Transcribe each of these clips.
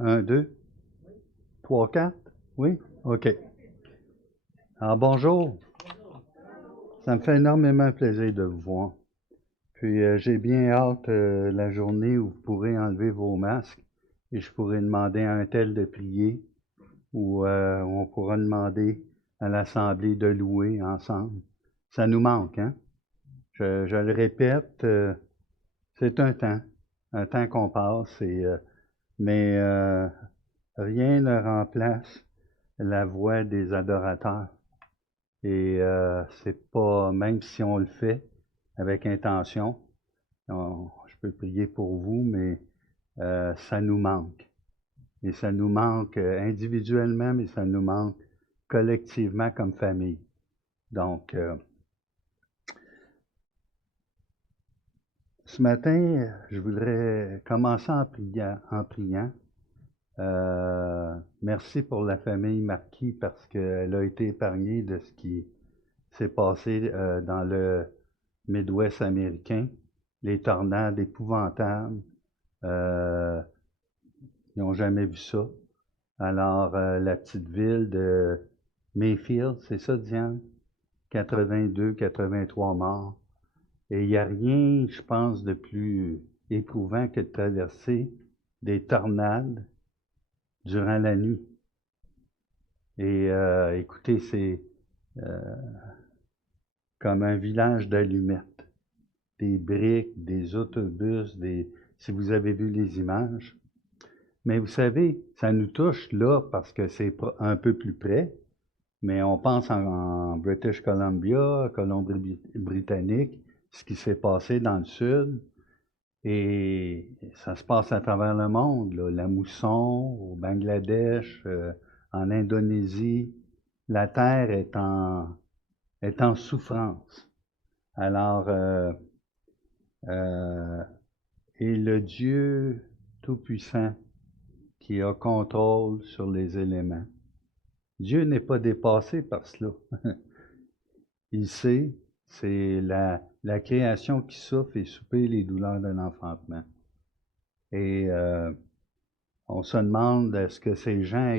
Un, deux, trois, quatre? Oui? OK. Alors, bonjour. Ça me fait énormément plaisir de vous voir. Puis, j'ai bien hâte la journée où vous pourrez enlever vos masques et je pourrai demander à un tel de prier ou on pourra demander à l'Assemblée de louer ensemble. Ça nous manque, hein? Je le répète, c'est un temps qu'on passe, mais rien ne remplace la voix des adorateurs. Et c'est pas, même si on le fait avec intention, je peux prier pour vous, mais ça nous manque. Et ça nous manque individuellement, mais ça nous manque collectivement comme famille. Donc, ce matin, je voudrais commencer en priant. Merci pour la famille Marquis parce qu'elle a été épargnée de ce qui s'est passé dans le Midwest américain, les tornades épouvantables. Ils n'ont jamais vu ça. Alors, la petite ville de Mayfield, c'est ça, Diane? 82, 83 morts. Et il n'y a rien, je pense, de plus éprouvant que de traverser des tornades durant la nuit. Et écoutez, c'est comme un village d'allumettes. Des briques, des autobus, si vous avez vu les images. Mais vous savez, ça nous touche là parce que c'est un peu plus près, mais on pense en British Columbia, Colombie-Britannique, ce qui s'est passé dans le sud, et ça se passe à travers le monde, là, la mousson, au Bangladesh, en Indonésie. La terre est en souffrance. Alors, et le Dieu Tout-Puissant qui a contrôle sur les éléments. Dieu n'est pas dépassé par cela. Il sait, c'est la création qui souffre et soupire les douleurs de l'enfantement. Et on se demande est-ce que ces gens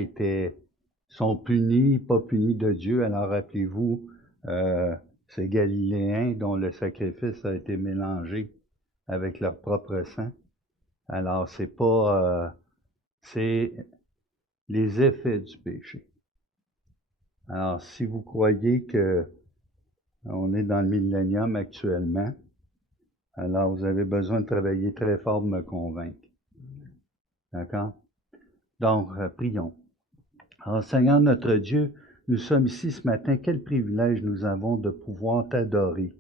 sont punis, pas punis de Dieu. Alors rappelez-vous, ces Galiléens dont le sacrifice a été mélangé avec leur propre sang. Alors c'est les effets du péché. Alors, si vous croyez que on est dans le millénium actuellement, alors vous avez besoin de travailler très fort pour me convaincre. D'accord? Donc, prions. Alors, Seigneur notre Dieu, nous sommes ici ce matin. Quel privilège nous avons de pouvoir t'adorer.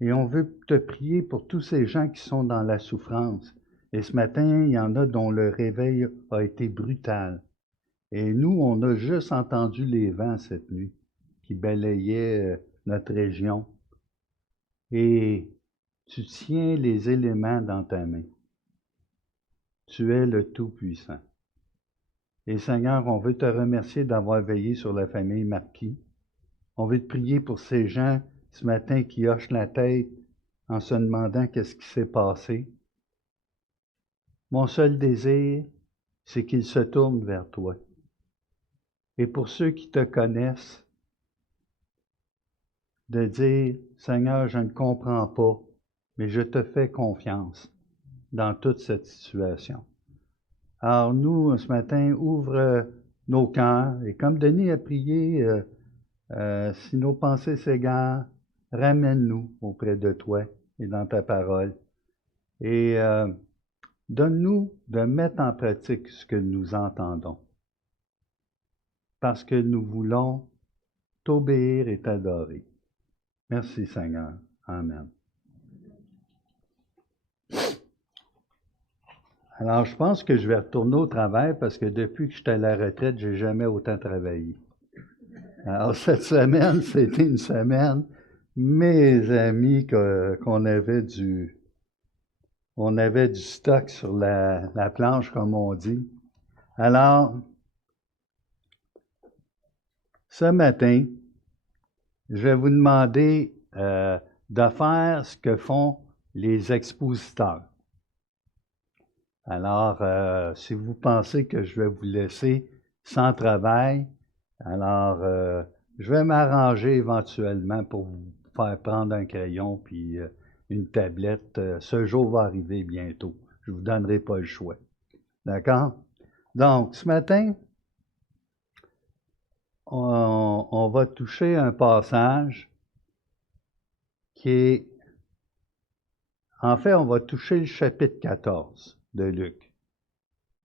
Et on veut te prier pour tous ces gens qui sont dans la souffrance. Et ce matin, il y en a dont le réveil a été brutal. Et nous, on a juste entendu les vents cette nuit qui balayaient notre région. Et tu tiens les éléments dans ta main. Tu es le Tout-Puissant. Et Seigneur, on veut te remercier d'avoir veillé sur la famille Marquis. On veut te prier pour ces gens ce matin qui hochent la tête en se demandant qu'est-ce qui s'est passé. Mon seul désir, c'est qu'ils se tournent vers toi. Et pour ceux qui te connaissent, de dire, Seigneur, je ne comprends pas, mais je te fais confiance dans toute cette situation. Alors nous, ce matin, ouvre nos cœurs, et comme Denis a prié, si nos pensées s'égarent, ramène-nous auprès de toi et dans ta parole. Et donne-nous de mettre en pratique ce que nous entendons. Parce que nous voulons t'obéir et t'adorer. Merci Seigneur. Amen. Alors, je pense que je vais retourner au travail parce que depuis que j'étais à la retraite, j'ai jamais autant travaillé. Alors, cette semaine, c'était une semaine, mes amis, qu'on avait on avait du stock sur la planche, comme on dit. Alors, ce matin, je vais vous demander de faire ce que font les expositeurs. Alors, si vous pensez que je vais vous laisser sans travail, alors je vais m'arranger éventuellement pour vous faire prendre un crayon puis une tablette. Ce jour va arriver bientôt. Je ne vous donnerai pas le choix. D'accord? Donc, ce matin, on va toucher un passage qui est... En fait, on va toucher le chapitre 14 de Luc.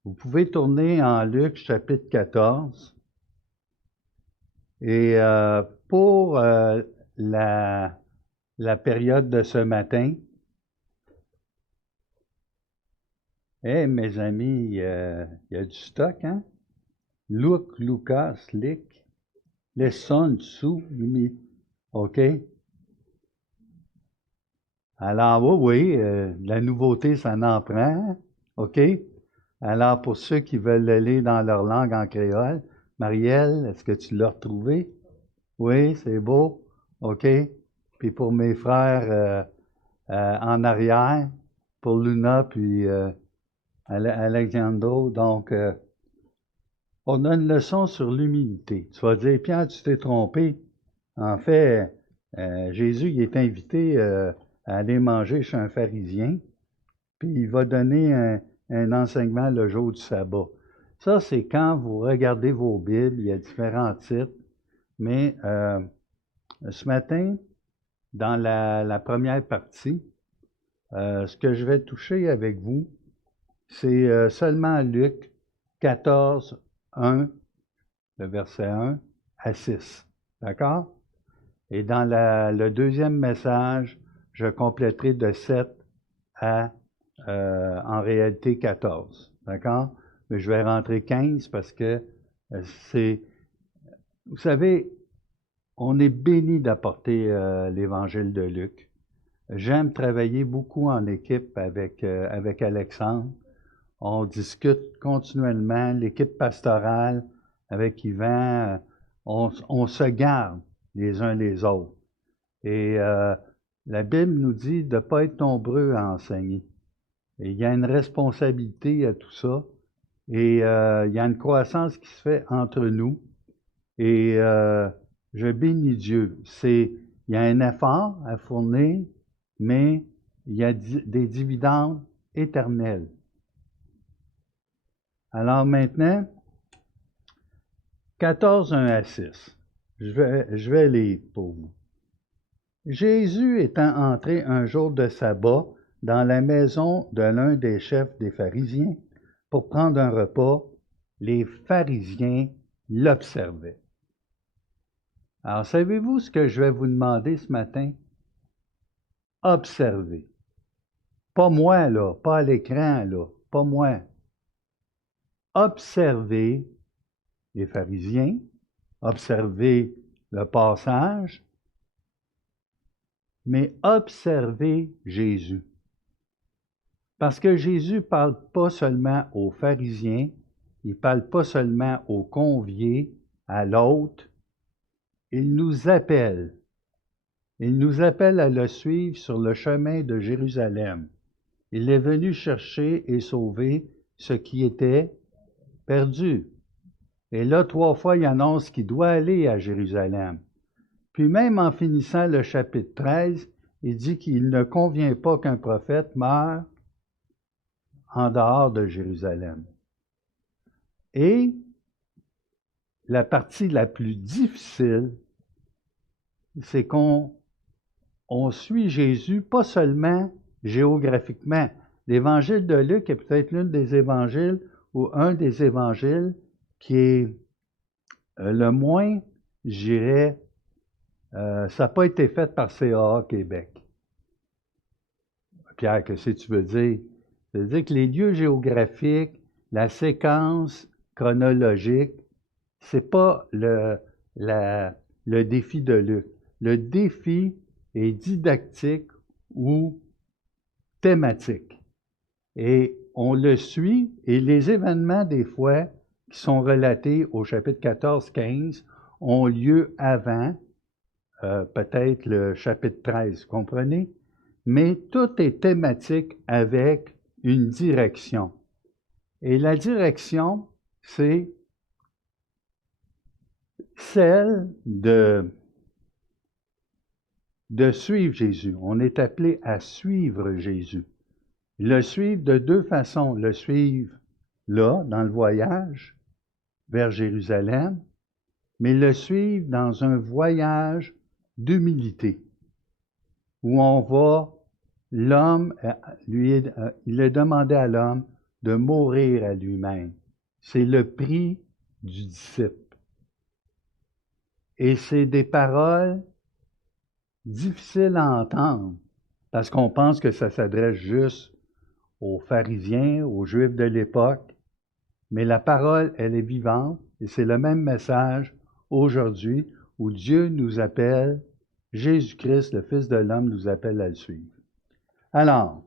Vous pouvez tourner en Luc, chapitre 14. Et pour la période de ce matin, mes amis, il y a du stock, hein? Luc, Lucas, Lick, les sons dessous, OK? Alors, oui, la nouveauté, ça en prend, OK? Alors, pour ceux qui veulent aller dans leur langue en créole, Marielle, est-ce que tu l'as retrouvé? Oui, c'est beau, OK? Puis pour mes frères en arrière, pour Luna, puis Alexandro, donc, on a une leçon sur l'humilité. Tu vas dire, Pierre, tu t'es trompé. En fait, Jésus, il est invité à aller manger chez un pharisien, puis il va donner un enseignement le jour du sabbat. Ça, c'est quand vous regardez vos Bibles, il y a différents titres, mais ce matin, dans la première partie, ce que je vais toucher avec vous, c'est seulement Luc 14, 1, le verset 1 à 6. D'accord? Et dans le deuxième message, je compléterai de 7 à, en réalité, 14. D'accord? Mais je vais rentrer 15 parce que c'est... Vous savez, on est béni d'apporter l'Évangile de Luc. J'aime travailler beaucoup en équipe avec Alexandre. On discute continuellement, l'équipe pastorale avec Yvan, on se garde les uns les autres. Et la Bible nous dit de ne pas être nombreux à enseigner. Et il y a une responsabilité à tout ça. Et il y a une croissance qui se fait entre nous. Et je bénis Dieu. Il y a un effort à fournir, mais il y a des dividendes éternels. Alors maintenant, 14, 1 à 6. Je vais lire pour vous. Jésus étant entré un jour de sabbat dans la maison de l'un des chefs des pharisiens pour prendre un repas, les pharisiens l'observaient. Alors, savez-vous ce que je vais vous demander ce matin? Observez. Pas moi, là, pas à l'écran, là, pas moi. Observez les pharisiens, observez le passage, mais observez Jésus. Parce que Jésus ne parle pas seulement aux pharisiens, il ne parle pas seulement aux conviés, à l'autre, il nous appelle. Il nous appelle à le suivre sur le chemin de Jérusalem. Il est venu chercher et sauver ce qui était perdu. Et là, 3 fois, il annonce qu'il doit aller à Jérusalem. Puis même en finissant le chapitre 13, il dit qu'il ne convient pas qu'un prophète meure en dehors de Jérusalem. Et la partie la plus difficile, c'est qu'on suit Jésus pas seulement géographiquement. L'évangile de Luc est peut-être l'une des évangiles ou un des évangiles qui est le moins, je dirais, ça n'a pas été fait par CAA Québec. Pierre, qu'est-ce que tu veux dire? Ça veut dire que les lieux géographiques, la séquence chronologique, c'est pas le défi de Luc. Le défi est didactique ou thématique. Et on le suit, et les événements, des fois, qui sont relatés au chapitre 14-15, ont lieu avant, peut-être le chapitre 13, comprenez? Mais tout est thématique avec une direction. Et la direction, c'est celle de suivre Jésus. On est appelé à suivre Jésus. Le suivre de deux façons. Le suivre là, dans le voyage vers Jérusalem, mais le suivre dans un voyage d'humilité, où on va, l'homme, il a demandé à l'homme de mourir à lui-même. C'est le prix du disciple. Et c'est des paroles difficiles à entendre, parce qu'on pense que ça s'adresse juste aux pharisiens, aux Juifs de l'époque, mais la parole, elle est vivante, et c'est le même message aujourd'hui où Dieu nous appelle, Jésus-Christ, le Fils de l'homme, nous appelle à le suivre. Alors,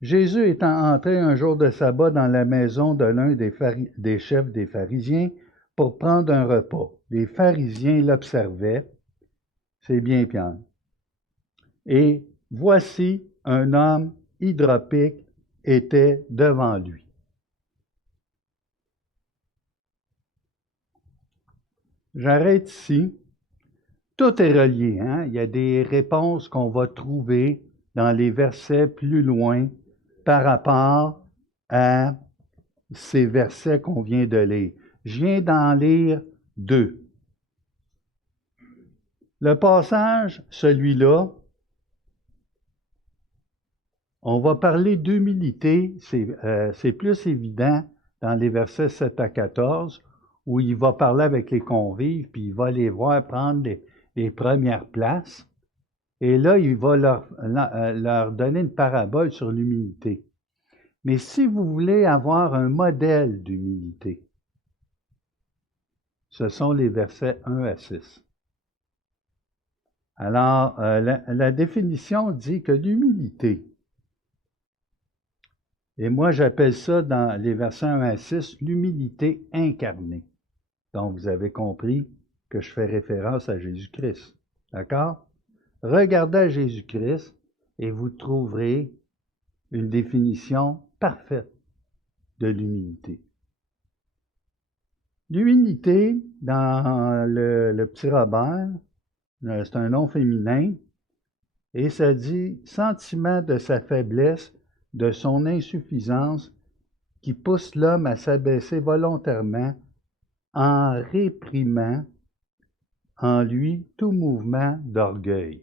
Jésus étant entré un jour de sabbat dans la maison de l'un des chefs des pharisiens pour prendre un repas. Les pharisiens l'observaient, c'est bien Pierre. Et voici un homme hydropique était devant lui. J'arrête ici. Tout est relié, hein? Il y a des réponses qu'on va trouver dans les versets plus loin par rapport à ces versets qu'on vient de lire. Je viens d'en lire 2. Le passage, celui-là, on va parler d'humilité, c'est plus évident dans les versets 7 à 14, où il va parler avec les convives, puis il va les voir prendre les premières places. Et là, il va leur donner une parabole sur l'humilité. Mais si vous voulez avoir un modèle d'humilité, ce sont les versets 1 à 6. Alors, la définition dit que l'humilité, et moi j'appelle ça dans les versets 1 à 6, l'humilité incarnée. Donc, vous avez compris que je fais référence à Jésus-Christ. D'accord? Regardez à Jésus-Christ et vous trouverez une définition parfaite de l'humilité. L'humilité, dans le petit Robert, c'est un nom féminin, et ça dit « sentiment de sa faiblesse, de son insuffisance, qui pousse l'homme à s'abaisser volontairement en réprimant en lui tout mouvement d'orgueil. »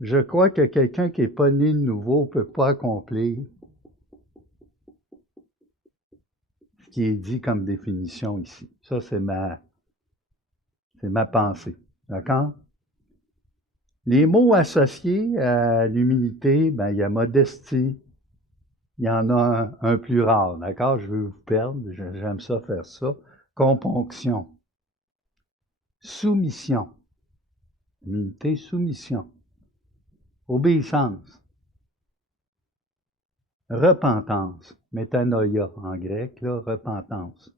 Je crois que quelqu'un qui n'est pas né de nouveau ne peut pas accomplir ce qui est dit comme définition ici. Ça, c'est ma pensée. D'accord? Les mots associés à l'humilité, il y a modestie, il y en a un plus rare. D'accord? Je veux vous perdre, j'aime ça faire ça. Componction. Soumission. Humilité, soumission. Obéissance. Repentance. Métanoïa en grec, là, repentance.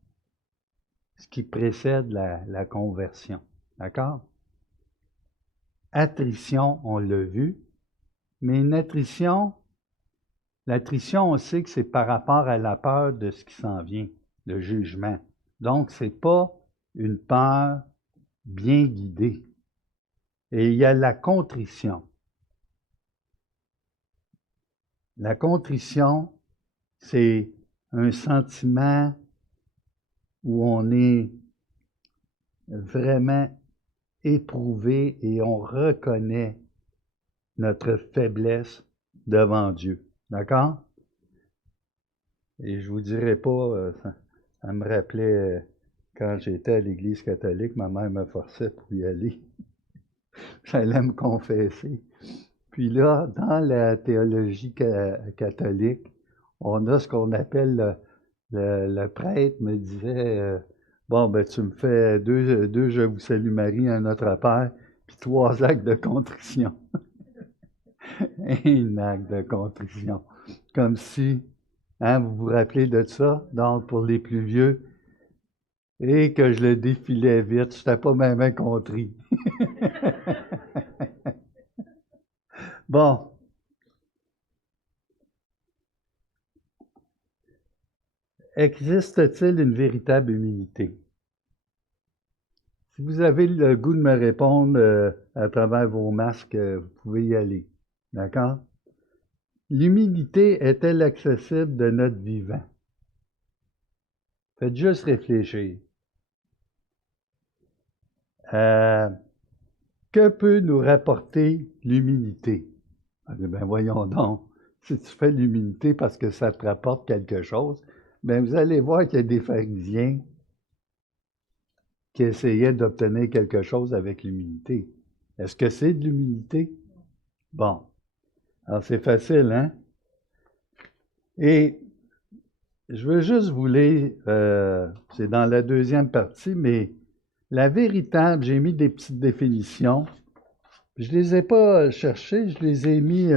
Ce qui précède la conversion. D'accord? Attrition, on l'a vu, mais une attrition, l'attrition, on sait que c'est par rapport à la peur de ce qui s'en vient, le jugement. Donc, ce n'est pas une peur bien guidée. Et il y a la contrition. La contrition, c'est un sentiment où on est vraiment éprouvé et on reconnaît notre faiblesse devant Dieu. D'accord? Et je vous dirai pas, ça me rappelait quand j'étais à l'Église catholique, ma mère me forçait pour y aller. J'allais me confesser. Puis là, dans la théologie catholique, on a ce qu'on appelle le prêtre me disait bon, ben tu me fais deux Je vous salue Marie, un Notre Père, puis 3 actes de contrition. Un acte de contrition. Comme si, hein, vous vous rappelez de ça? Donc, pour les plus vieux, et que je le défilais vite, je n'étais pas même contrit. Bon. existe-t-il une véritable humilité? Si vous avez le goût de me répondre à travers vos masques, vous pouvez y aller. D'accord? L'humilité est-elle accessible de notre vivant? Faites juste réfléchir. Que peut nous rapporter l'humilité? Ben voyons donc, si tu fais l'humilité parce que ça te rapporte quelque chose, ben vous allez voir qu'il y a des pharisiens qui essayaient d'obtenir quelque chose avec l'humilité. Est-ce que c'est de l'humilité? Bon. Alors c'est facile, hein? Et je veux juste vous lire, c'est dans la deuxième partie, mais la véritable, j'ai mis des petites définitions. Je ne les ai pas cherchées, je les ai mis,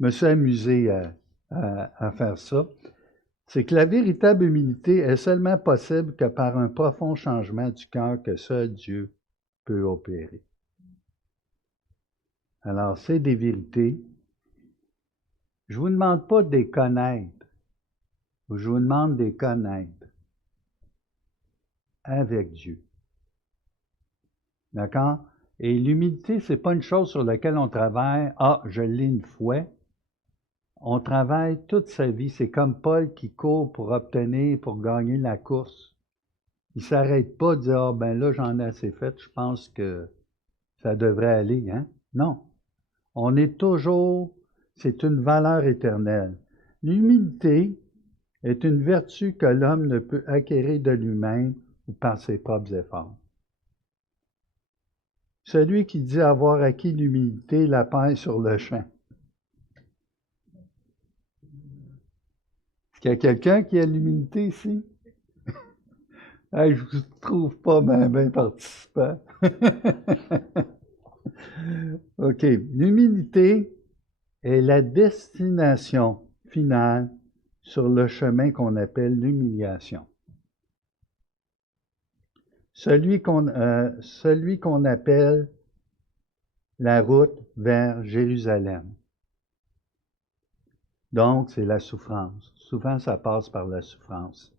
me suis amusé à faire ça. C'est que la véritable humilité est seulement possible que par un profond changement du cœur que seul Dieu peut opérer. Alors, c'est des vérités. Je ne vous demande pas de les connaître, je vous demande de les connaître avec Dieu. D'accord? Et l'humilité, ce n'est pas une chose sur laquelle on travaille, je l'ai une fois. On travaille toute sa vie. C'est comme Paul qui court pour obtenir, pour gagner la course. Il ne s'arrête pas de dire, ben là, j'en ai assez fait, je pense que ça devrait aller, hein? Non. On est toujours, c'est une valeur éternelle. L'humilité est une vertu que l'homme ne peut acquérir de lui-même ou par ses propres efforts. Celui qui dit avoir acquis l'humilité la paille sur le champ. Est-ce qu'il y a quelqu'un qui a l'humilité ici? Hey, je ne vous trouve pas bien participant. OK. L'humilité est la destination finale sur le chemin qu'on appelle l'humiliation. Celui qu'on appelle la route vers Jérusalem. Donc, c'est la souffrance. Souvent, ça passe par la souffrance.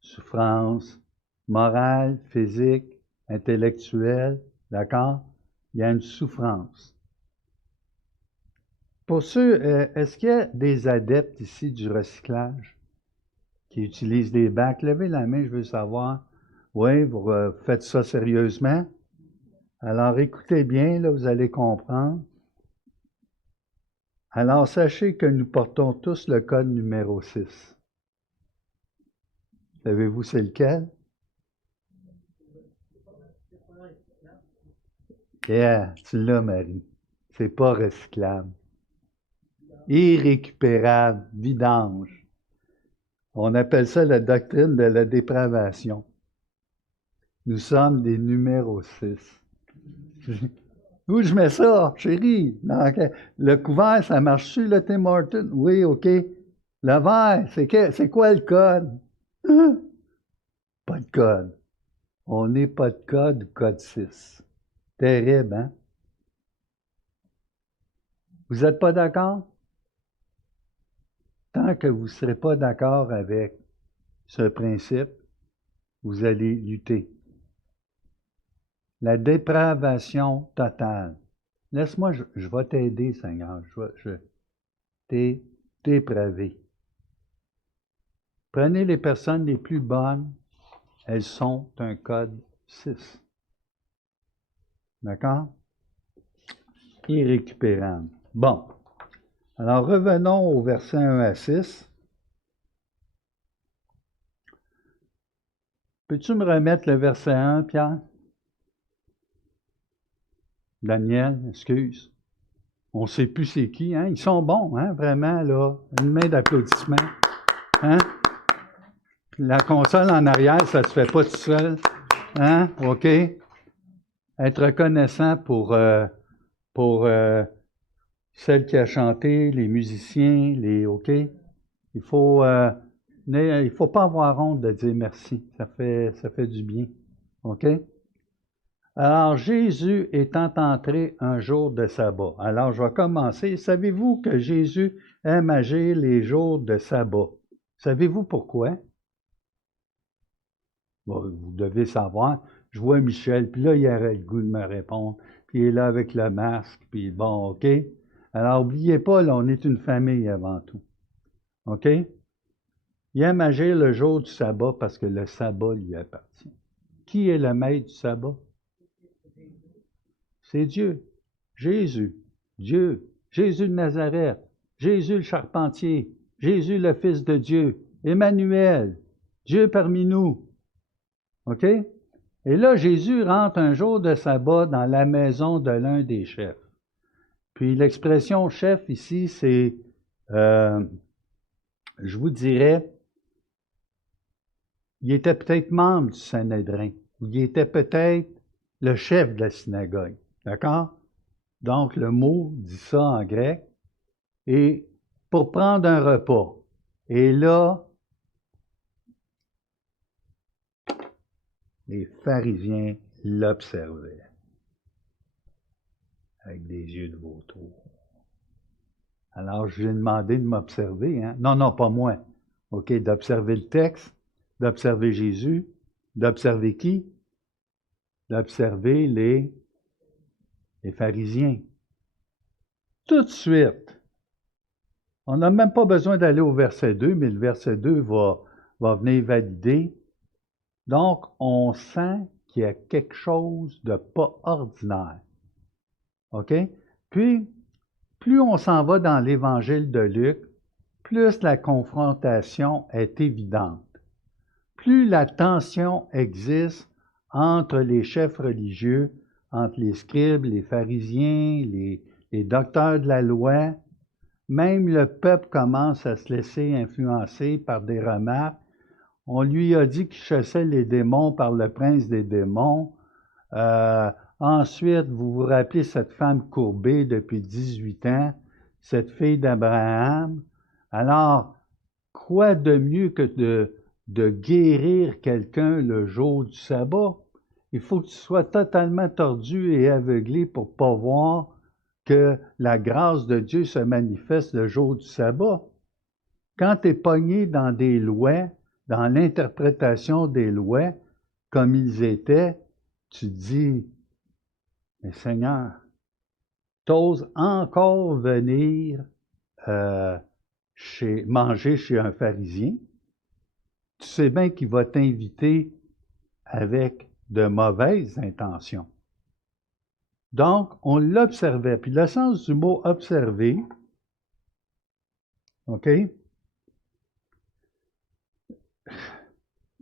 Souffrance morale, physique, intellectuelle, d'accord? Il y a une souffrance. Pour ceux, est-ce qu'il y a des adeptes ici du recyclage qui utilisent des bacs? Levez la main, je veux savoir. Oui, vous faites ça sérieusement? Alors, écoutez bien, là, vous allez comprendre. Alors, sachez que nous portons tous le code numéro 6. Savez-vous c'est lequel? Yeah, tu l'as, Marie. C'est pas recyclable. Irrécupérable, vidange. On appelle ça la doctrine de la dépravation. Nous sommes des numéros 6. Où je mets ça, chérie? Le couvert, ça marche-tu, le Tim Hortons? Oui, OK. Le verre, c'est quoi le code? Hein? Pas de code. On n'est pas de code 6. Terrible, hein? Vous n'êtes pas d'accord? Tant que vous ne serez pas d'accord avec ce principe, vous allez lutter. La dépravation totale. Laisse-moi, je vais t'aider, Seigneur. T'es dépravé. Prenez les personnes les plus bonnes, elles sont un code 6. D'accord? Irrécupérable. Bon. Alors, revenons au verset 1 à 6. Peux-tu me remettre le verset 1, Pierre? Daniel, excuse. On ne sait plus c'est qui, hein? Ils sont bons, hein? Vraiment, là. Une main d'applaudissement. Hein? La console en arrière, ça ne se fait pas tout seul. Hein? OK? Être reconnaissant pour celle qui a chanté, les musiciens, OK? Il faut pas avoir honte de dire merci. Ça fait du bien. OK? Alors, Jésus étant entré un jour de sabbat. Alors, je vais commencer. Savez-vous que Jésus aime agir les jours de sabbat? Savez-vous pourquoi? Bon, vous devez savoir. Je vois Michel, puis là, il aurait le goût de me répondre. Puis il est là avec le masque, puis bon, OK? Alors, n'oubliez pas, là, on est une famille avant tout. OK? Il aime agir le jour du sabbat parce que le sabbat lui appartient. Qui est le maître du sabbat? C'est Dieu. Jésus. Dieu. Jésus de Nazareth. Jésus le charpentier. Jésus le Fils de Dieu. Emmanuel. Dieu parmi nous. OK? Et là, Jésus rentre un jour de sabbat dans la maison de l'un des chefs. Puis l'expression chef ici, c'est, je vous dirais, il était peut-être membre du Sanhédrin. Il était peut-être le chef de la synagogue. D'accord? Donc, le mot dit ça en grec. Et pour prendre un repas. Et là, les pharisiens l'observaient avec des yeux de vautour. Alors, je lui ai demandé de m'observer. Hein? Non, non, pas moi. OK, d'observer le texte, d'observer Jésus, d'observer qui? D'observer les pharisiens. Tout de suite. On n'a même pas besoin d'aller au verset 2, mais le verset 2 va venir valider. Donc, on sent qu'il y a quelque chose de pas ordinaire. OK? Puis, plus on s'en va dans l'Évangile de Luc, plus la confrontation est évidente. Plus la tension existe entre les chefs religieux, entre les scribes, les pharisiens, les docteurs de la loi, même le peuple commence à se laisser influencer par des remarques. On lui a dit qu'il chassait les démons par le prince des démons. Ensuite, vous vous rappelez cette femme courbée depuis 18 ans, cette fille d'Abraham. Alors, quoi de mieux que de guérir quelqu'un le jour du sabbat? Il faut que tu sois totalement tordu et aveuglé pour ne pas voir que la grâce de Dieu se manifeste le jour du sabbat. Quand tu es pogné dans des lois, dans l'interprétation des lois, comme ils étaient, tu te dis, mais Seigneur, t'oses encore venir manger chez un pharisien? Tu sais bien qu'il va t'inviter avec de mauvaises intentions. Donc, on l'observait. Puis le sens du mot observer, OK?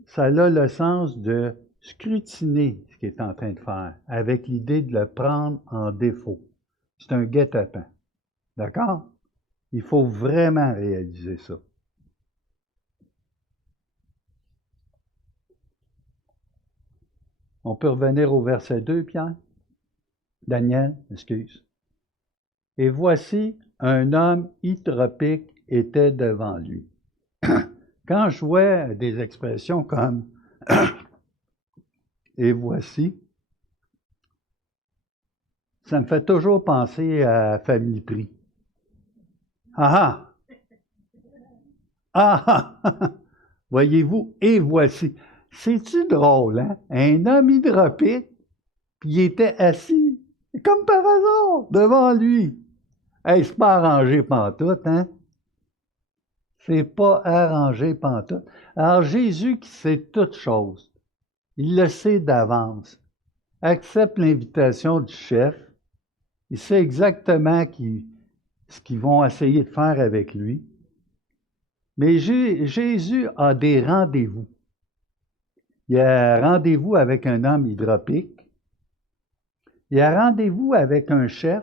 Ça a le sens de scrutiner ce qu'il est en train de faire, avec l'idée de le prendre en défaut. C'est un guet-apens. D'accord? Il faut vraiment réaliser ça. On peut revenir au verset 2, Pierre? Daniel, excuse. Et voici, un homme hydropique était devant lui. Quand je vois des expressions comme « et voici », ça me fait toujours penser à Famille Prix. Ah ah! Ah ah! Voyez-vous, et voici. C'est-tu drôle, hein? Un homme hydropique, puis il était assis, comme par hasard, devant lui. Hey, c'est pas arrangé pantoute, hein? C'est pas arrangé pantoute. Alors, Jésus qui sait toutes choses, il le sait d'avance, accepte l'invitation du chef, il sait exactement ce qu'ils vont essayer de faire avec lui. Mais Jésus a des rendez-vous. Il y a rendez-vous avec un homme hydropique. Il y a rendez-vous avec un chef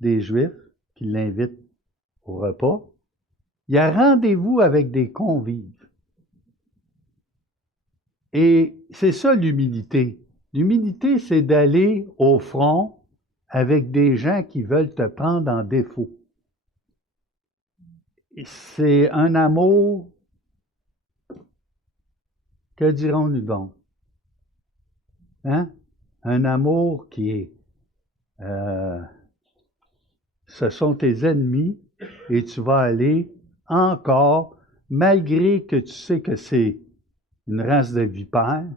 des Juifs qui l'invite au repas. Il y a rendez-vous avec des convives. Et c'est ça l'humilité. L'humilité, c'est d'aller au front avec des gens qui veulent te prendre en défaut. C'est un amour, que dirons-nous donc? Hein? Un amour qui est, ce sont tes ennemis et tu vas aller encore, malgré que tu sais que c'est une race de vipères.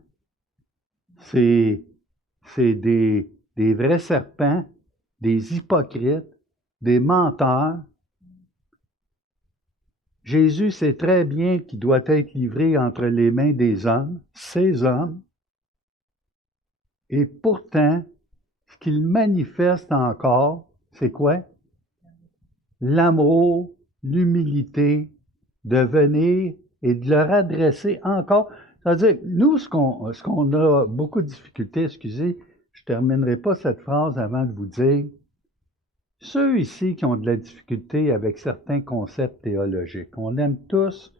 C'est des vrais serpents, des hypocrites, des menteurs. Jésus sait très bien qu'il doit être livré entre les mains des hommes, ces hommes, et pourtant, ce qu'il manifeste encore, c'est quoi? L'amour, l'humilité, de venir et de leur adresser encore. C'est-à-dire, nous, ce qu'on a beaucoup de difficultés, excusez, je ne terminerai pas cette phrase avant de vous dire, ceux ici qui ont de la difficulté avec certains concepts théologiques, on aime tous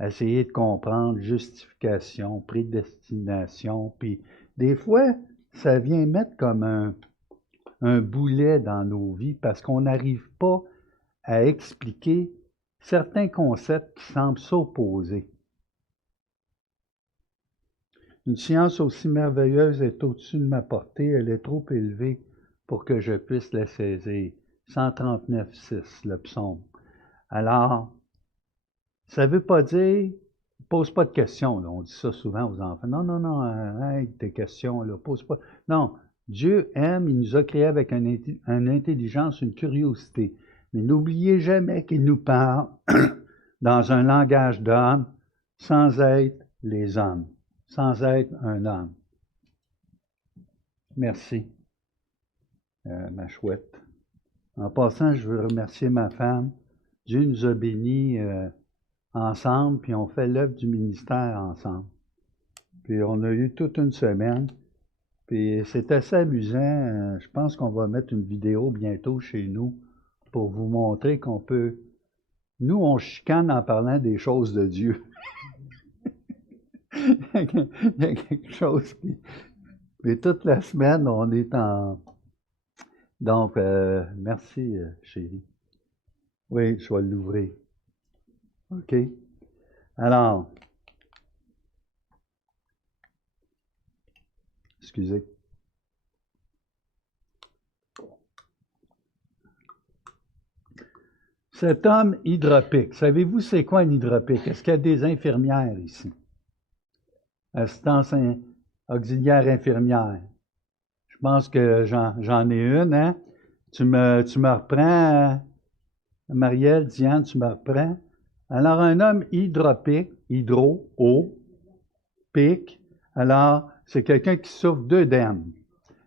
essayer de comprendre justification, prédestination, puis des fois, ça vient mettre comme un boulet dans nos vies parce qu'on n'arrive pas à expliquer certains concepts qui semblent s'opposer. Une science aussi merveilleuse est au-dessus de ma portée, elle est trop élevée pour que je puisse la saisir. 139,6, le psaume. Alors, ça ne veut pas dire, pose pas de questions, là. On dit ça souvent aux enfants. Non, non, non, arrête tes questions, là, pose pas. Non, Dieu aime, il nous a créés avec une intelligence, une curiosité. Mais n'oubliez jamais qu'il nous parle dans un langage d'homme sans être les hommes, sans être un homme. Merci, ma chouette. En passant, je veux remercier ma femme. Dieu nous a bénis ensemble, puis on fait l'œuvre du ministère ensemble. Puis on a eu toute une semaine. Puis c'est assez amusant. Je pense qu'on va mettre une vidéo bientôt chez nous pour vous montrer qu'on peut... Nous, on chicane en parlant des choses de Dieu. Il y a quelque chose qui... Mais toute la semaine, on est en... Donc, merci, chérie. Oui, je vais l'ouvrir. OK. Alors, excusez. Cet homme hydropique, savez-vous c'est quoi un hydropique? Est-ce qu'il y a des infirmières ici? Assistance auxiliaire infirmière. Je pense que j'en ai une, hein? Tu me reprends, Marielle, Diane, tu me reprends? Alors, un homme hydropique, hydro, eau, pique, alors, c'est quelqu'un qui souffre d'œdème.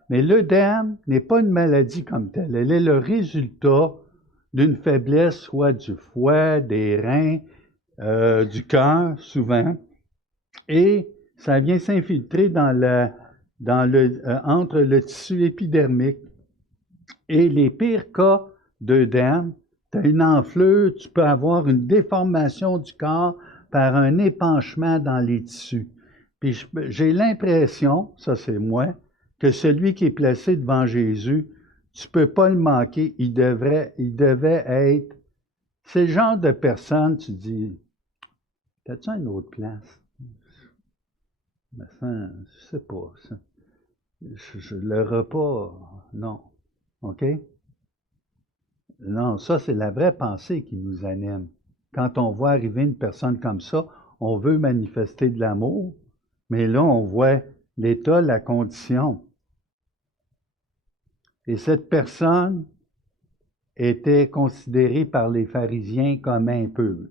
Mais l'œdème n'est pas une maladie comme telle. Elle est le résultat d'une faiblesse, soit du foie, des reins, du cœur, souvent. Et ça vient s'infiltrer entre le tissu épidermique. Et les pires cas d'œdème, tu as une enflure, tu peux avoir une déformation du corps par un épanchement dans les tissus. Puis j'ai l'impression, ça c'est moi, que celui qui est placé devant Jésus, tu ne peux pas le manquer, il devait être... C'est le genre de personne, tu dis, t'as-tu une autre place? Mais ça, je sais pas, ça. Le repas, non. OK? Non, ça, c'est la vraie pensée qui nous anime. Quand on voit arriver une personne comme ça, on veut manifester de l'amour, mais là, on voit l'état, la condition. Et cette personne était considérée par les pharisiens comme impure.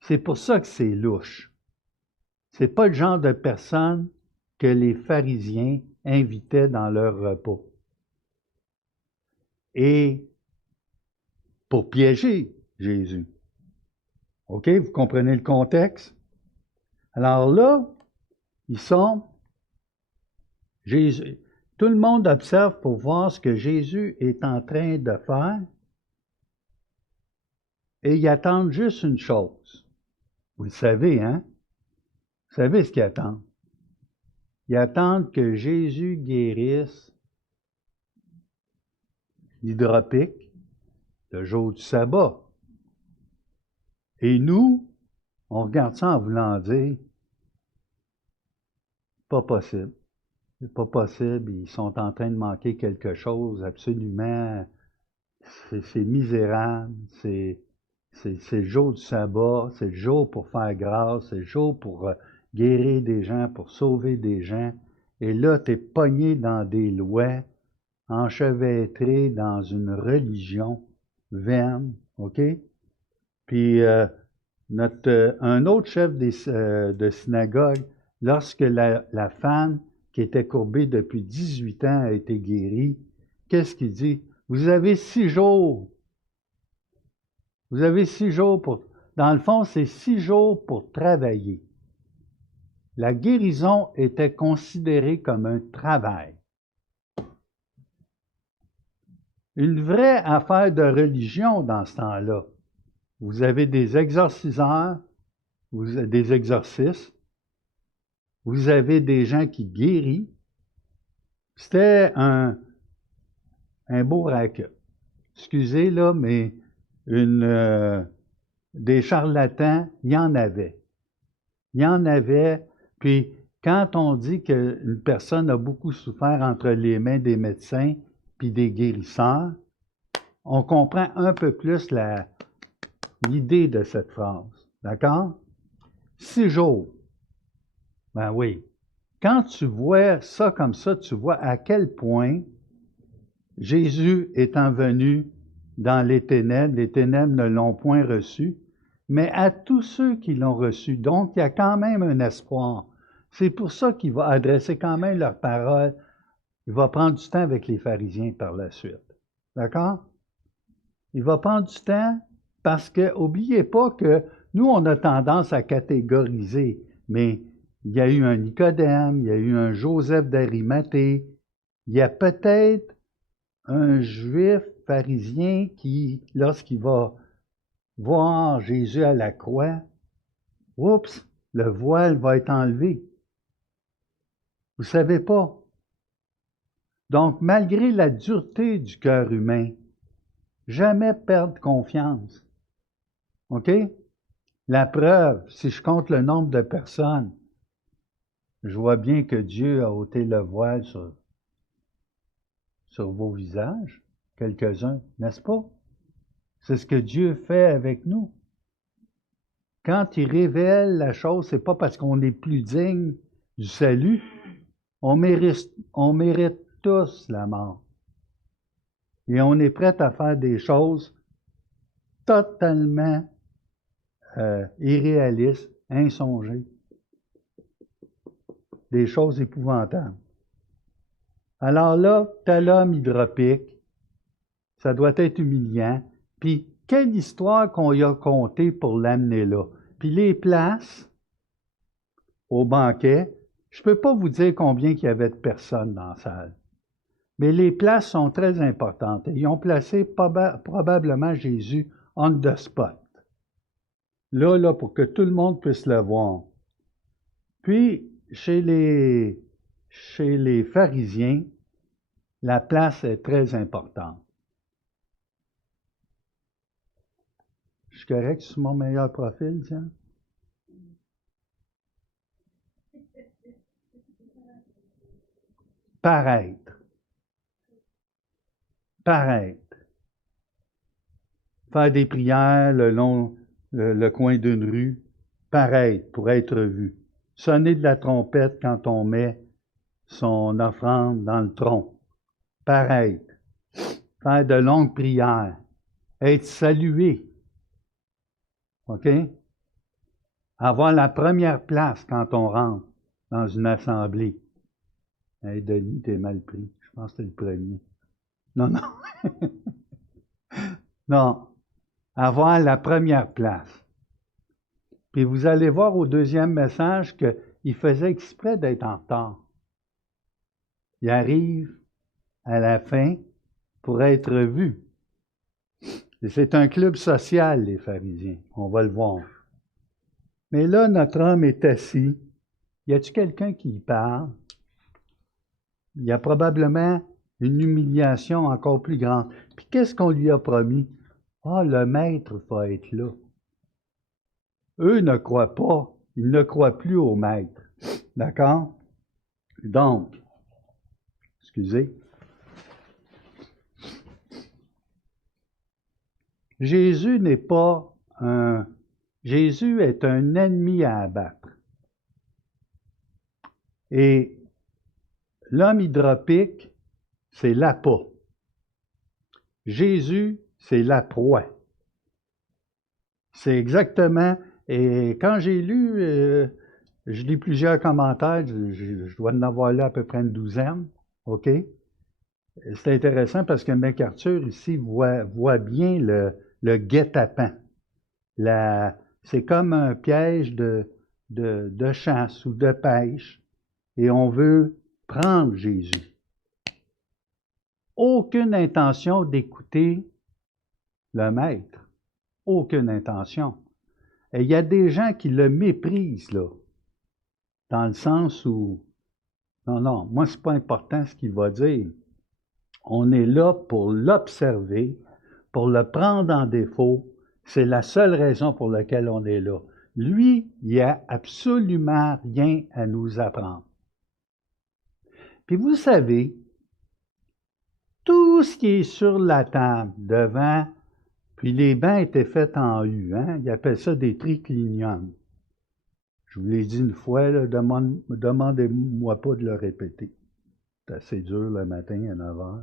C'est pour ça que c'est louche. C'est pas le genre de personne que les pharisiens invitaient dans leur repas. Et pour piéger Jésus. OK, vous comprenez le contexte? Alors là, ils sont... Jésus, tout le monde observe pour voir ce que Jésus est en train de faire et ils attendent juste une chose. Vous le savez, hein? Vous savez ce qu'ils attendent? Ils attendent que Jésus guérisse l'hydropique le jour du sabbat. Et nous, on regarde ça en voulant dire, pas possible. C'est pas possible, ils sont en train de manquer quelque chose, absolument. C'est misérable, c'est c'est le jour du sabbat, c'est le jour pour faire grâce, c'est le jour pour guérir des gens, pour sauver des gens. Et là, tu es pogné dans des lois, enchevêtré dans une religion vaine, OK? Puis un autre chef de synagogue, lorsque la femme qui était courbée depuis 18 ans a été guérie, qu'est-ce qu'il dit? Vous avez 6 jours. Vous avez 6 jours pour... Dans le fond, c'est 6 jours pour travailler. La guérison était considérée comme un travail. Une vraie affaire de religion dans ce temps-là. Vous avez des exorciseurs, vous avez des exorcistes, vous avez des gens qui guérissent. C'était un beau racket. Excusez, là, mais des charlatans, il y en avait. Il y en avait, puis quand on dit qu'une personne a beaucoup souffert entre les mains des médecins puis des guérisseurs, on comprend un peu plus l'idée de cette phrase. D'accord? 6 jours. Ben oui. Quand tu vois ça comme ça, tu vois à quel point Jésus étant venu dans les ténèbres ne l'ont point reçu, mais à tous ceux qui l'ont reçu. Donc, il y a quand même un espoir. C'est pour ça qu'il va adresser quand même leurs paroles. Il va prendre du temps avec les pharisiens par la suite. D'accord? Il va prendre du temps parce que, n'oubliez pas que nous, on a tendance à catégoriser, mais il y a eu un Nicodème, il y a eu un Joseph d'Arimathée, il y a peut-être un juif pharisien qui, lorsqu'il va voir Jésus à la croix, oups, le voile va être enlevé. Vous ne savez pas. Donc, malgré la dureté du cœur humain, jamais perdre confiance. OK? La preuve, si je compte le nombre de personnes, je vois bien que Dieu a ôté le voile sur vos visages, quelques-uns, n'est-ce pas? C'est ce que Dieu fait avec nous. Quand il révèle la chose, c'est pas parce qu'on est plus digne du salut. On mérite tous la mort. Et on est prêt à faire des choses totalement irréalistes, insongées. Des choses épouvantables. Alors là, t'as l'homme hydropique, ça doit être humiliant. Puis, quelle histoire qu'on y a contée pour l'amener là. Puis les places au banquet, je ne peux pas vous dire combien il y avait de personnes dans la salle. Mais les places sont très importantes. Ils ont placé probablement Jésus on the spot. Là, pour que tout le monde puisse le voir. Puis, chez les pharisiens, la place est très importante. Je suis correct sur mon meilleur profil, tiens? Paraître. Faire des prières le long le coin d'une rue. Paraître, pour être vu. Sonner de la trompette quand on met son offrande dans le tronc. Paraître. Faire de longues prières. Être salué. OK? Avoir la première place quand on rentre dans une assemblée. Hey, Denis, t'es mal pris. Je pense que t'es le premier. Non. Non. Avoir la première place. Puis vous allez voir au deuxième message qu'il faisait exprès d'être en retard. Il arrive à la fin pour être vu. Et c'est un club social, les pharisiens. On va le voir. Mais là, notre homme est assis. Y a-t-il quelqu'un qui y parle? Il y a probablement une humiliation encore plus grande. Puis qu'est-ce qu'on lui a promis? Ah, le maître va être là. Eux ne croient pas. Ils ne croient plus au maître. D'accord? Donc, excusez. Jésus n'est pas Jésus est un ennemi à abattre. Et l'homme hydropique, c'est l'appât. Jésus, c'est la proie. C'est exactement... Et quand j'ai lu, je lis plusieurs commentaires, je dois en avoir là à peu près une douzaine, OK? C'est intéressant parce que MacArthur, ici, voit bien le guet-apens. C'est comme un piège de chasse ou de pêche, et on veut prendre Jésus. Aucune intention d'écouter le maître. Aucune intention. Et il y a des gens qui le méprisent, là, dans le sens où, non, moi, c'est pas important ce qu'il va dire. On est là pour l'observer, pour le prendre en défaut. C'est la seule raison pour laquelle on est là. Lui, il n'y a absolument rien à nous apprendre. Puis vous savez, tout ce qui est sur la table, devant, puis les bancs étaient faits en U, hein? Ils appellent ça des tricliniums. Je vous l'ai dit une fois, là, demandez-moi pas de le répéter. C'est assez dur le matin à 9 h.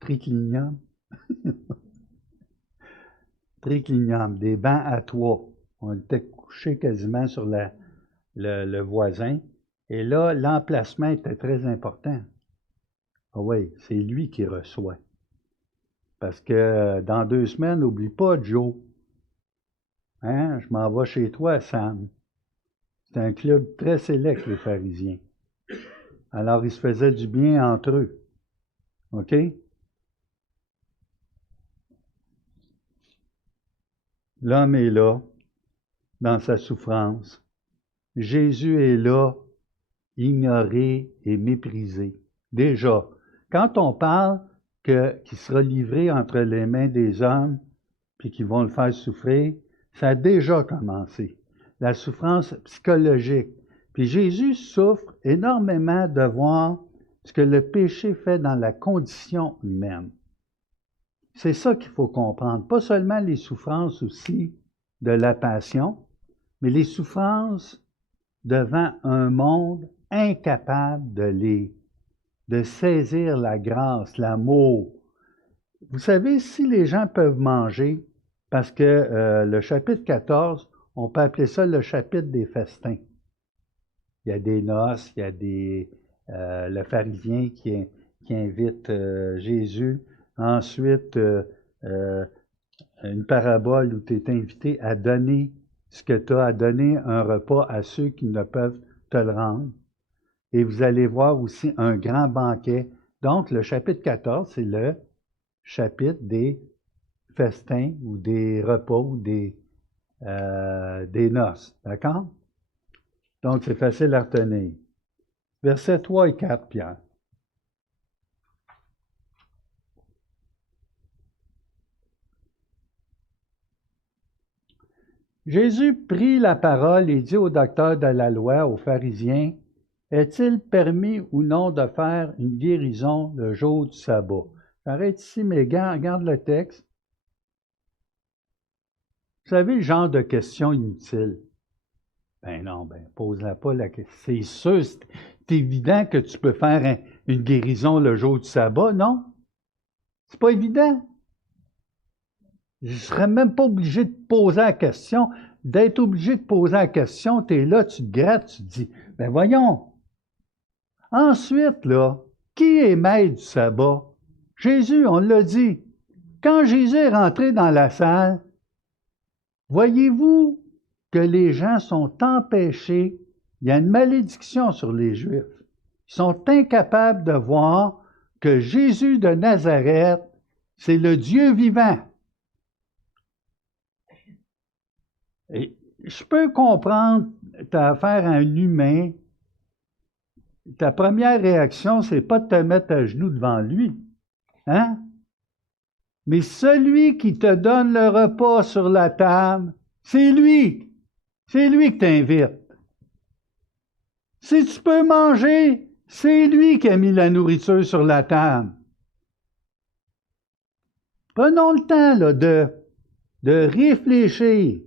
Triclinium. Triclinium, des bancs à 3. On était couchés quasiment sur le voisin. Et là, l'emplacement était très important. Ah oui, c'est lui qui reçoit. Parce que dans 2 semaines, n'oublie pas, Joe. Hein? Je m'en vais chez toi, Sam. C'est un club très sélect, les pharisiens. Alors, ils se faisaient du bien entre eux. OK? L'homme est là, dans sa souffrance. Jésus est là, ignoré et méprisé. Déjà, quand on parle qu'il sera livré entre les mains des hommes, puis qu'ils vont le faire souffrir, ça a déjà commencé. La souffrance psychologique. Puis Jésus souffre énormément de voir ce que le péché fait dans la condition humaine. C'est ça qu'il faut comprendre. Pas seulement les souffrances aussi de la passion, mais les souffrances devant un monde incapable de saisir la grâce, l'amour. Vous savez, si les gens peuvent manger, parce que le chapitre 14, on peut appeler ça le chapitre des festins. Il y a des noces, il y a le pharisien qui invite Jésus. Ensuite, une parabole où tu es invité à donner ce que tu as, à donner un repas à ceux qui ne peuvent te le rendre. Et vous allez voir aussi un grand banquet. Donc, le chapitre 14, c'est le chapitre des festins ou des repas ou des noces. D'accord? Donc, c'est facile à retenir. Versets 3 et 4, Pierre. Jésus prit la parole et dit au docteur de la loi, aux pharisiens, « Est-il permis ou non de faire une guérison le jour du sabbat? » J'arrête ici, mais regarde le texte. Vous savez le genre de question inutile? Ben non, pose-la pas la question. C'est sûr, c'est évident que tu peux faire une guérison le jour du sabbat, non? C'est pas évident. Je ne serais même pas obligé de poser la question. D'être obligé de poser la question, tu es là, tu te grattes, tu te dis, ben voyons. Ensuite, là, qui est maître du sabbat? Jésus, on l'a dit. Quand Jésus est rentré dans la salle, voyez-vous que les gens sont empêchés, il y a une malédiction sur les Juifs. Ils sont incapables de voir que Jésus de Nazareth, c'est le Dieu vivant. Et je peux comprendre, tu as affaire à un humain, ta première réaction, c'est pas de te mettre à genoux devant lui. Hein? Mais celui qui te donne le repas sur la table, c'est lui. C'est lui qui t'invite. Si tu peux manger, c'est lui qui a mis la nourriture sur la table. Prenons le temps là, de réfléchir.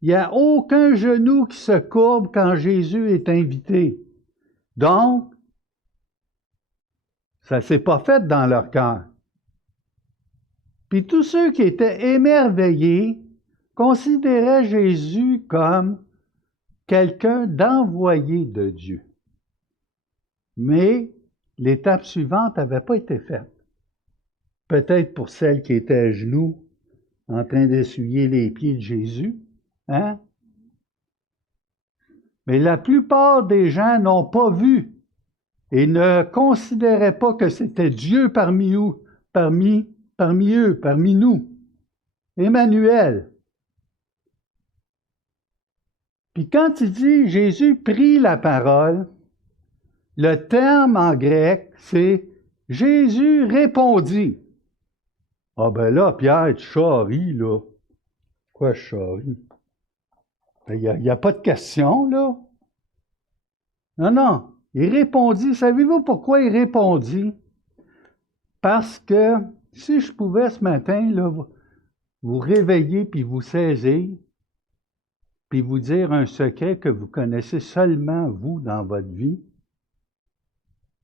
Il n'y a aucun genou qui se courbe quand Jésus est invité. Donc, ça ne s'est pas fait dans leur cœur. Puis tous ceux qui étaient émerveillés considéraient Jésus comme quelqu'un d'envoyé de Dieu. Mais l'étape suivante n'avait pas été faite. Peut-être pour celle qui était à genoux, en train d'essuyer les pieds de Jésus, hein? Mais la plupart des gens n'ont pas vu et ne considéraient pas que c'était Dieu parmi eux, parmi nous. Emmanuel. Puis quand il dit Jésus prit la parole, le terme en grec, c'est Jésus répondit. Ah ben là, Pierre, tu charries, là. Quoi, je charrie? Il n'y a pas de question, là. Non. Il répondit. Savez-vous pourquoi il répondit? Parce que si je pouvais ce matin, là, vous réveiller puis vous saisir, puis vous dire un secret que vous connaissez seulement vous dans votre vie,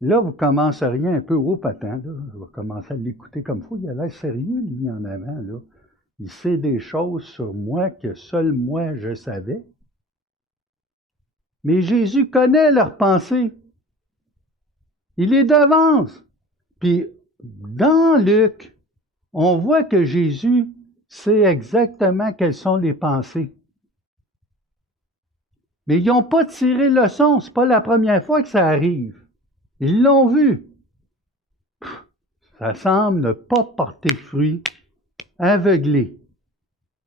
là, vous commenceriez un peu au patin, là. Vous commencez à l'écouter comme il faut. Il a l'air sérieux, lui, en avant, là. Il sait des choses sur moi que seul moi je savais. Mais Jésus connaît leurs pensées. Il les devance. Puis, dans Luc, on voit que Jésus sait exactement quelles sont les pensées. Mais ils n'ont pas tiré leçon. Ce n'est pas la première fois que ça arrive. Ils l'ont vu. Ça semble ne pas porter fruit. Aveuglés.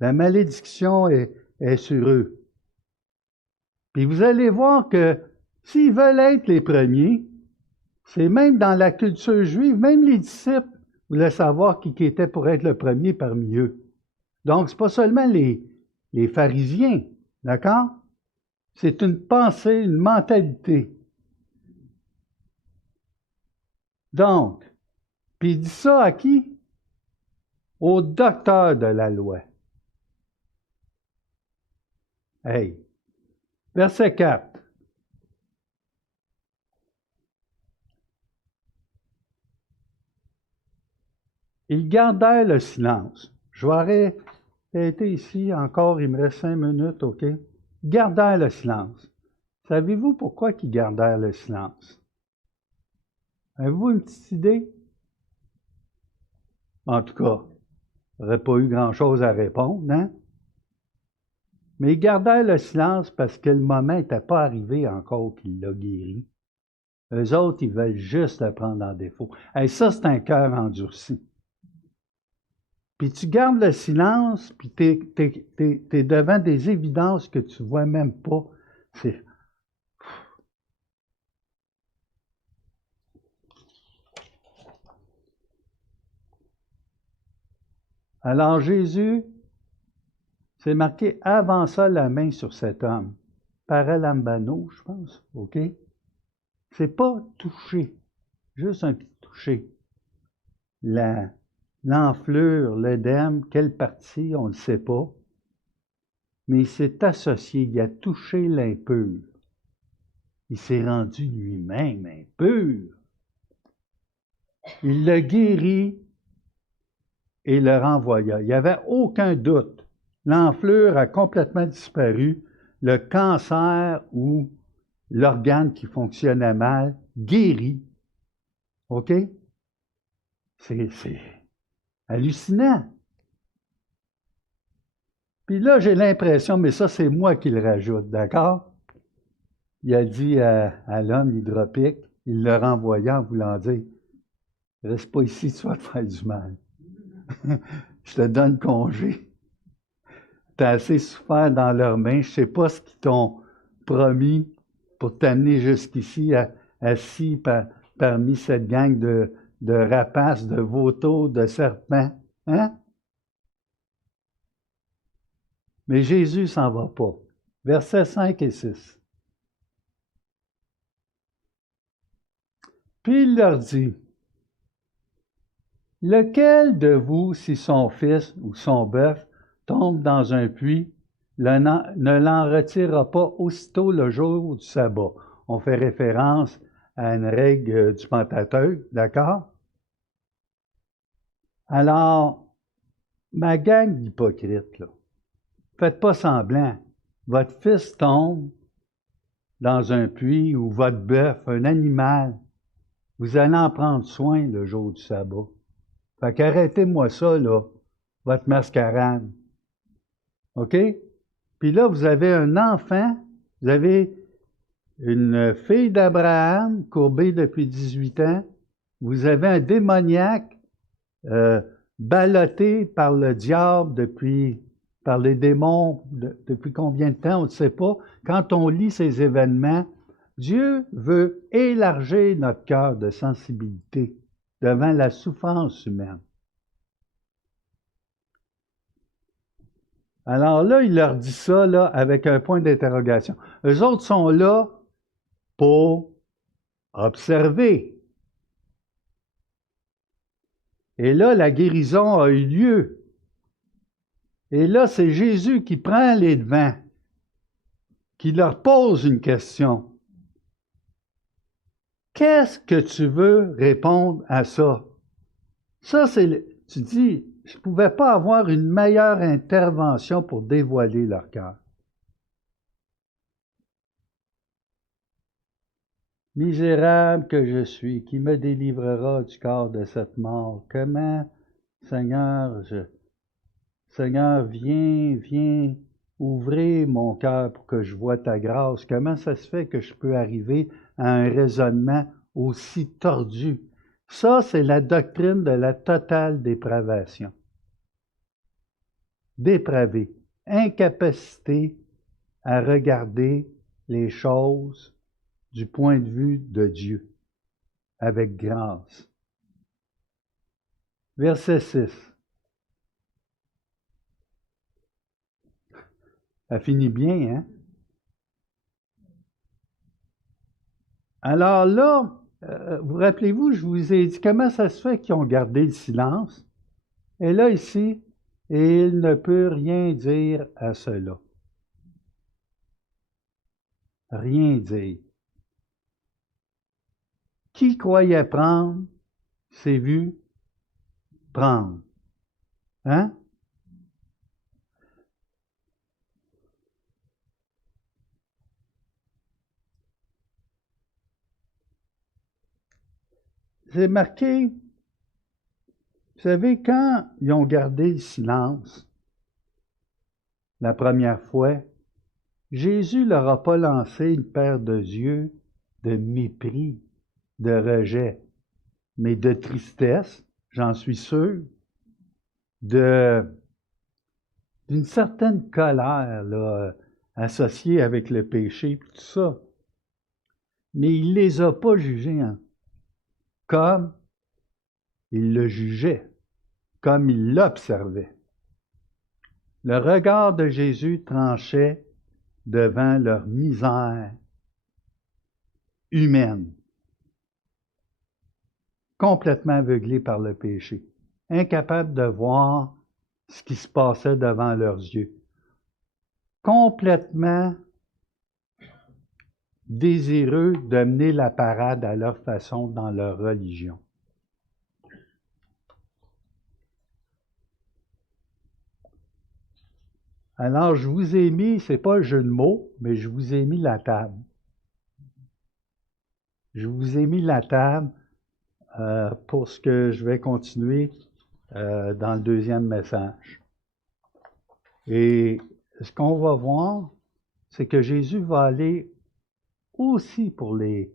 La malédiction est sur eux. Puis vous allez voir que s'ils veulent être les premiers, c'est même dans la culture juive, même les disciples voulaient savoir qui était pour être le premier parmi eux. Donc, ce n'est pas seulement les pharisiens, d'accord? C'est une pensée, une mentalité. Donc, puis il dit ça à qui? Au docteur de la loi. Hey! Verset 4. Ils gardèrent le silence. Je vais arrêter ici encore, il me reste 5 minutes, OK? Ils gardèrent le silence. Savez-vous pourquoi ils gardèrent le silence? Avez-vous une petite idée? En tout cas, il n'aurait pas eu grand-chose à répondre, hein? Mais ils gardèrent le silence parce que le moment n'était pas arrivé encore qu'il l'a guéri. Eux autres, ils veulent juste le prendre en défaut. Et ça, c'est un cœur endurci. Puis tu gardes le silence, puis t'es devant des évidences que tu ne vois même pas. C'est... Alors Jésus, c'est marqué, avança la main sur cet homme. Paralambano, je pense, OK? C'est pas toucher, juste un petit toucher. L'enflure, l'œdème, quelle partie, on ne le sait pas. Mais il s'est associé, il a touché l'impur. Il s'est rendu lui-même impur. Il le guérit et le renvoya. Il n'y avait aucun doute. L'enflure a complètement disparu. Le cancer ou l'organe qui fonctionnait mal, guéri. OK? C'est hallucinant. Puis là, j'ai l'impression, mais ça, c'est moi qui le rajoute, d'accord? Il a dit à l'homme hydropique, il le renvoya en voulant dire, reste pas ici, tu vas te faire du mal. Je te donne congé. Tu as assez souffert dans leurs mains, je ne sais pas ce qu'ils t'ont promis pour t'amener jusqu'ici, assis parmi cette gang de rapaces, de vautours, de serpents. Hein? Mais Jésus s'en va pas. Versets 5 et 6. Puis il leur dit, lequel de vous, si son fils ou son bœuf tombe dans un puits, ne l'en retirera pas aussitôt le jour du sabbat. On fait référence à une règle du Pentateuque, d'accord? Alors, ma gang d'hypocrites, là, faites pas semblant. Votre fils tombe dans un puits ou votre bœuf, un animal. Vous allez en prendre soin le jour du sabbat. Fait qu'arrêtez-moi ça, là, votre mascarade. OK? Puis là, vous avez un enfant, vous avez une fille d'Abraham, courbée depuis 18 ans. Vous avez un démoniaque ballotté par le diable par les démons, depuis combien de temps, on ne sait pas. Quand on lit ces événements, Dieu veut élargir notre cœur de sensibilité devant la souffrance humaine. Alors là, il leur dit ça là, avec un point d'interrogation. Eux autres sont là pour observer. Et là, la guérison a eu lieu. Et là, c'est Jésus qui prend les devants, qui leur pose une question. Qu'est-ce que tu veux répondre à ça? Ça, tu dis, je ne pouvais pas avoir une meilleure intervention pour dévoiler leur cœur. Misérable que je suis, qui me délivrera du corps de cette mort? Comment, Seigneur, Seigneur, viens ouvrir mon cœur pour que je voie ta grâce. Comment ça se fait que je peux arriver à un raisonnement aussi tordu? Ça, c'est la doctrine de la totale dépravation. Dépravé, incapacité à regarder les choses du point de vue de Dieu, avec grâce. Verset 6. Ça finit bien, hein? Alors là, vous rappelez-vous, je vous ai dit comment ça se fait qu'ils ont gardé le silence. Et là, ici, et il ne peut rien dire à cela. Rien dire. Qui croyait prendre, s'est vu prendre. Hein? C'est marqué, vous savez, quand ils ont gardé le silence la première fois, Jésus ne leur a pas lancé une paire de yeux de mépris, de rejet, mais de tristesse, j'en suis sûr, d'une certaine colère là, associée avec le péché et tout ça. Mais il ne les a pas jugés comme il le jugeait, comme il l'observait. Le regard de Jésus tranchait devant leur misère humaine, complètement aveuglés par le péché, incapables de voir ce qui se passait devant leurs yeux, complètement désireux de mener la parade à leur façon dans leur religion. Alors, je vous ai mis, c'est pas un jeu de mots, mais je vous ai mis la table. Je vous ai mis la table pour ce que je vais continuer dans le deuxième message. Et ce qu'on va voir, c'est que Jésus va aller aussi pour les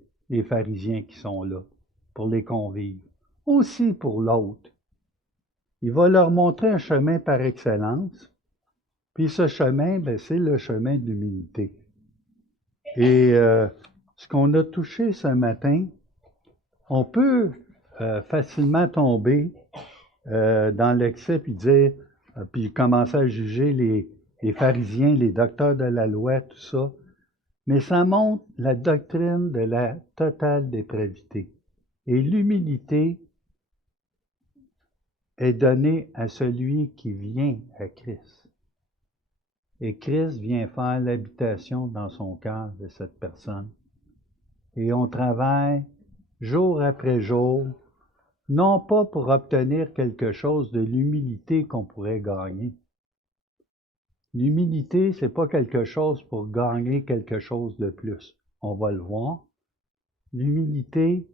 pharisiens qui sont là, pour les convives, aussi pour l'autre. Il va leur montrer un chemin par excellence, puis ce chemin, c'est le chemin de l'humilité. Et ce qu'on a touché ce matin, on peut facilement tomber dans l'excès puis dire, puis commencer à juger les pharisiens, les docteurs de la loi, tout ça. Mais ça montre la doctrine de la totale dépravité. Et l'humilité est donnée à celui qui vient à Christ. Et Christ vient faire l'habitation dans son cœur de cette personne. Et on travaille jour après jour, non pas pour obtenir quelque chose de l'humilité qu'on pourrait gagner. L'humilité, c'est pas quelque chose pour gagner quelque chose de plus. On va le voir. L'humilité,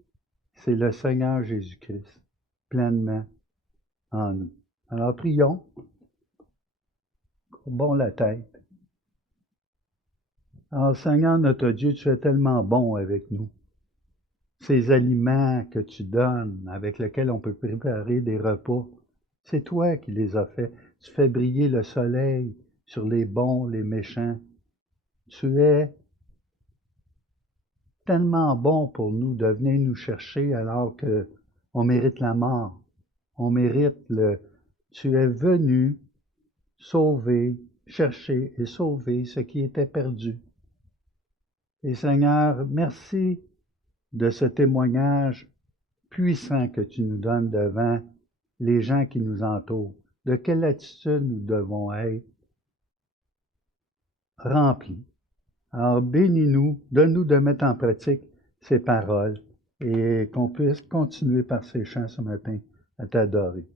c'est le Seigneur Jésus-Christ, pleinement en nous. Alors prions, courbons la tête. Alors Seigneur notre Dieu, tu es tellement bon avec nous. Ces aliments que tu donnes, avec lesquels on peut préparer des repas, c'est toi qui les as faits. Tu fais briller le soleil sur les bons, les méchants. Tu es tellement bon pour nous de venir nous chercher alors qu'on mérite la mort. On mérite le... Tu es venu sauver, chercher et sauver ce qui était perdu. Et Seigneur, merci de ce témoignage puissant que tu nous donnes devant les gens qui nous entourent. De quelle attitude nous devons être remplis. Alors bénis-nous, donne-nous de mettre en pratique ces paroles et qu'on puisse continuer par ces chants ce matin à t'adorer.